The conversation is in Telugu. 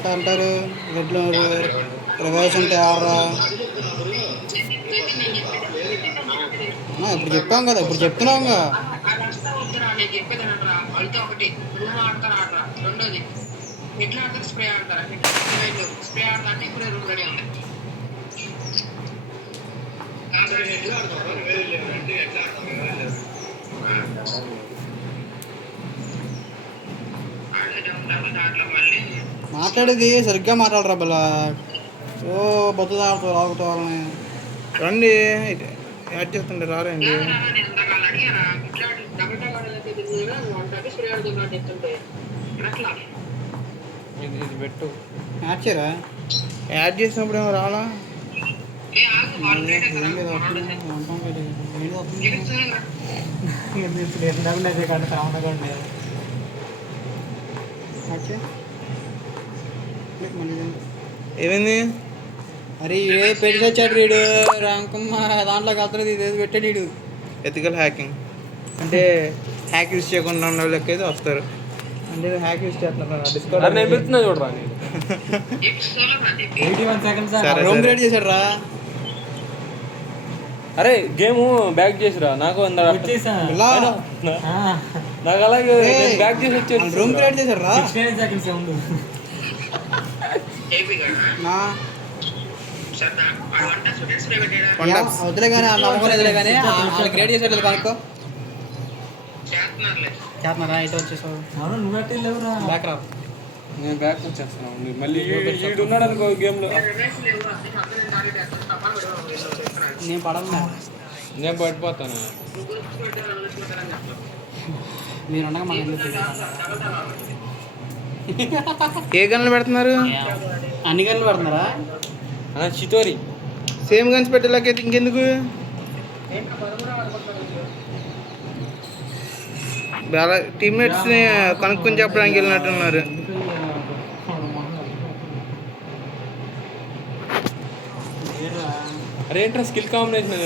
అట్ట అంటారు. రెడ్లో రివర్స్ ఉంటే ఆడరా. ఇప్పుడు చెప్పాం కదా, ఇప్పుడు చెప్తున్నాంగా. ఎట్లా ఆడతారు? స్ప్రే ఆడతారా? స్ప్రే ఆడతా అంటే ఇప్పుడు రూమ్ రెడీ ఉంది. మాట్లాడేది సరిగ్గా మాట్లాడరా బలా. ఓ బొత్తు తాగుతావు రాగుతావు వాళ్ళని. రండి యాడ్ చేస్తుండే రారండి. ఇది పెట్టు. యాడ్ చేయరా? యాడ్ చేసినప్పుడు ఏమో రాలా. ఏమైంది? అరే ఏ పెట్టి తెచ్చాడు వీడు ర్యాంకమ్మ దాంట్లోకి వెళ్తున్నది. ఇదేది పెట్టాడు వీడు. ఎథికల్ హ్యాకింగ్ అంటే హ్యాక్ యూస్ చేయకుండా ఉన్న వాళ్ళకి అయితే వస్తారు. అంటే హ్యాక్ యూస్ చేస్తున్నారు. డిస్కౌంట్ నేను పెడుతున్నా చూడరా. రూమ్ క్రియేట్ చేశాడు రా. అరే గేమ్ బ్యాక్ చేసిరా. నాకు నాకు అలాగే బ్యాక్ చేసి వచ్చాను. రూమ్ క్రియేట్ చేశాడు రా. వదిలే కానీ నమ్మకలేదులే కానీ వాళ్ళు క్రియేట్ చేసేది కనుక్కో. చేస్తున్నారా? అయితే వచ్చేసావు. బ్యాక్ రా. నేను బ్యాక్ వచ్చేస్తున్నాను. మళ్ళీ వీడు ఉన్నాడు అనుకో గేమ్లో. నేను పడను. నేను పడిపోతాను. మీరు ఉండగా మన ఇల్లు ఏ గన్లు పెడుతున్నారు? అన్ని గన్లు పెడుతున్నారా? చిటోరి సేమ్ గన్స్ పెట్టేలాకైతే ఇంకెందుకు? టీమ్మేట్స్ని కనుక్కొని చెప్పడానికి వెళ్ళినట్టున్నారు. అరే ఏంట్రా స్కిల్ కాంబినేషన్